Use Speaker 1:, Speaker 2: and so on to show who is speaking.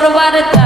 Speaker 1: what about it?